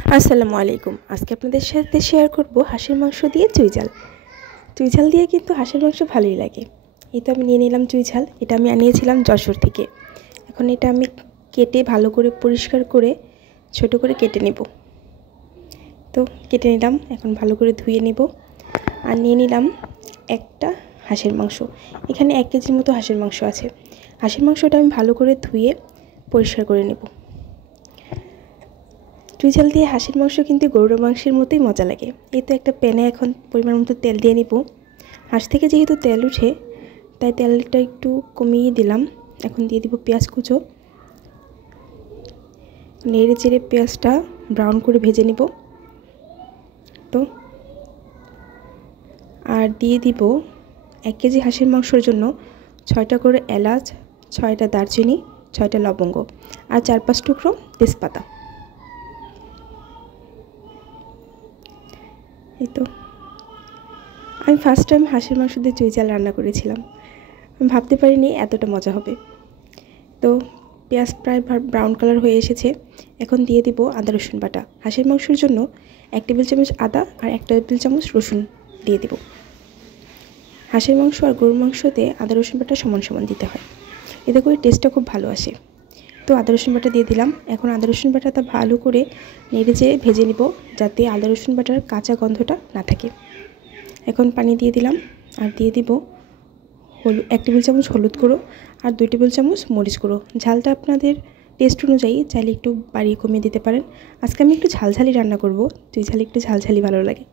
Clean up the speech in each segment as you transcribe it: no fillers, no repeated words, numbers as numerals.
আসসালামু আলাইকুম। আজকে আপনাদের সাথে শেয়ার করব হাঁসের মাংস দিয়ে চুই ঝাল। চুই ঝাল দিয়ে কিন্তু হাঁসের মাংস ভালোই লাগে। এই তো আমি নিয়ে নিলাম চুই ঝাল। এটা আমি আনিয়েছিলাম যশোর থেকে। এখন এটা আমি কেটে ভালো করে পরিষ্কার করে ছোট করে কেটে নেব। তো কেটে নিলাম, এখন ভালো করে ধুয়ে নেব। আর নিয়ে নিলাম একটা হাঁসের মাংস। এখানে 1 কেজির মতো হাঁসের মাংস আছে। হাঁসের মাংসটা আমি ভালো করে ধুয়ে পরিষ্কার করে নেব। চুই ঝাল দিয়ে হাঁসের মাংস কিন্তু গরুর মাংসের মতোই মজা লাগে। এই তো একটা প্যানে এখন পরিমাণ মতো তেল দিয়ে নিব। হাঁস থেকে যেহেতু তেল উঠে, তাই তেলটা একটু কমিয়ে দিলাম। এখন দিয়ে দিব পেঁয়াজ কুচো। নেড়ে চেড়ে পেঁয়াজটা ব্রাউন করে ভেজে নিব। তো আর দিয়ে দিব 1 কেজি হাঁসের মাংসের জন্য 6টা করে এলাচ, 6টা দারচিনি, 6টা লবঙ্গ আর 4-5 টুকরো তেজপাতা। এই তো আমি ফার্স্ট টাইম হাঁসের মাংস দিয়ে চুই ঝাল রান্না করেছিলাম। আমি ভাবতে পারিনি এতটা মজা হবে। তো পেঁয়াজ প্রায় ব্রাউন কালার হয়ে এসেছে। এখন দিয়ে দিব আদা রসুন বাটা। হাঁসের মাংসের জন্য 1 টেবিল চামচ আদা আর 1 টেবিল চামচ রসুন দিয়ে দিব। হাঁসের মাংস আর গরুর মাংসতে আদা রসুন বাটা সমান সমান দিতে হয়, এতে করে টেস্টটা খুব ভালো আসে। তো আদা রসুন বাটা দিয়ে দিলাম। এখন আদা রসুন বাটাটা ভালো করে নেড়ে চেড়ে ভেজে নিব, যাতে আদা রসুন বাটার কাঁচা গন্ধটা না থাকে। এখন পানি দিয়ে দিলাম আর দিয়ে দিব 1 টেবিল চামচ হলুদ গুঁড়ো আর 2 টেবিল চামচ মরিচ গুঁড়ো। ঝালটা আপনাদের টেস্ট অনুযায়ী চাইলে একটু বাড়িয়ে কমিয়ে দিতে পারেন। আজকে আমি একটু ঝালঝালি রান্না করব, চুই ঝাল একটু ঝালঝালি ভালো লাগে।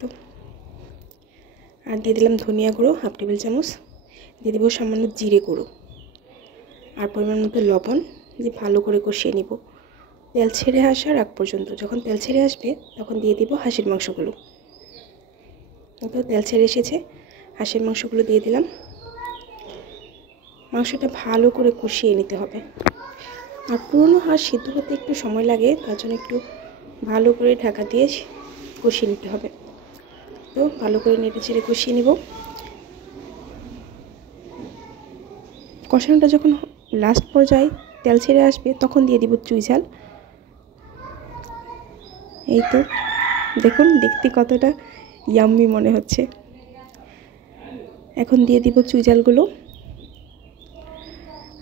তো আর দিয়ে দিলাম ধনিয়া গুঁড়ো 1/2 টেবিল চামচ, দিয়ে দেবো সামান্য জিরে গুঁড়ো আর পরিমাণ মতো লবণ দিয়ে ভালো করে কষিয়ে নিব তেল ছেড়ে আসার আগ পর্যন্ত। যখন তেল ছেড়ে আসবে তখন দিয়ে দিব হাঁসের মাংসগুলো। তো তেল ছেড়ে এসেছে, হাঁসের মাংসগুলো দিয়ে দিলাম। মাংসটা ভালো করে কষিয়ে নিতে হবে। আর পুরনো হাঁস সিদ্ধ হতে একটু সময় লাগে, তার জন্য একটু ভালো করে ঢাকা দিয়ে কষিয়ে নিতে হবে। তো ভালো করে নেড়ে চেড়ে কষিয়ে নিব। কষানোটা যখন লাস্ট পর্যায়ে তেল ছেড়ে আসবে তখন দিয়ে দিব চুই ঝাল। এই তো দেখুন, দেখতে কতটা ইয়াম্মি মনে হচ্ছে। এখন দিয়ে দিব চুই ঝালগুলো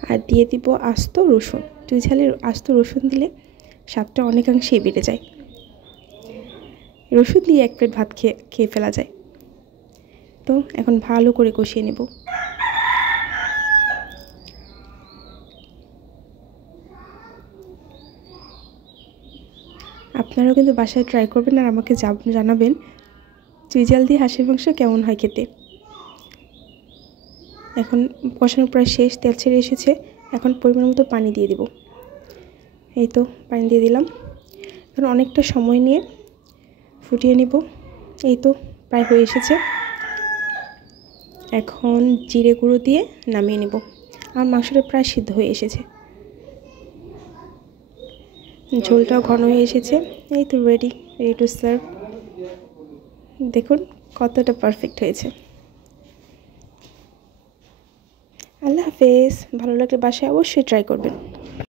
আর দিয়ে দিব আস্ত রসুন। চুই ঝালের আস্ত রসুন দিলে স্বাদটা অনেকাংশেই বেড়ে যায়। রসুন দিয়ে 1 প্লেট ভাত খেয়ে ফেলা যায়। তো এখন ভালো করে কষিয়ে নেব। আপনারাও কিন্তু বাসায় ট্রাই করবেন আর আমাকে জানাবেন চুই ঝাল দিয়ে হাঁসের মাংস কেমন হয় খেতে। এখন কষানো প্রায় শেষ, তেল ছেড়ে এসেছে। এখন পরিমাণ মতো পানি দিয়ে দিব। এই তো পানি দিয়ে দিলাম। এখন অনেকটা সময় নিয়ে ফুটিয়ে নিব। এই তো প্রায় হয়ে এসেছে। এখন জিরে গুঁড়ো দিয়ে নামিয়ে নেব। আর মাংসটা প্রায় সিদ্ধ হয়ে এসেছে, ঝোলটাও ঘন হয়ে এসেছে। এই তো রেডি টু সার্ভ। দেখুন কতটা পারফেক্ট হয়েছে। আল্লাহ হাফেজ। ভালো লাগলে বাসায় অবশ্যই ট্রাই করবেন।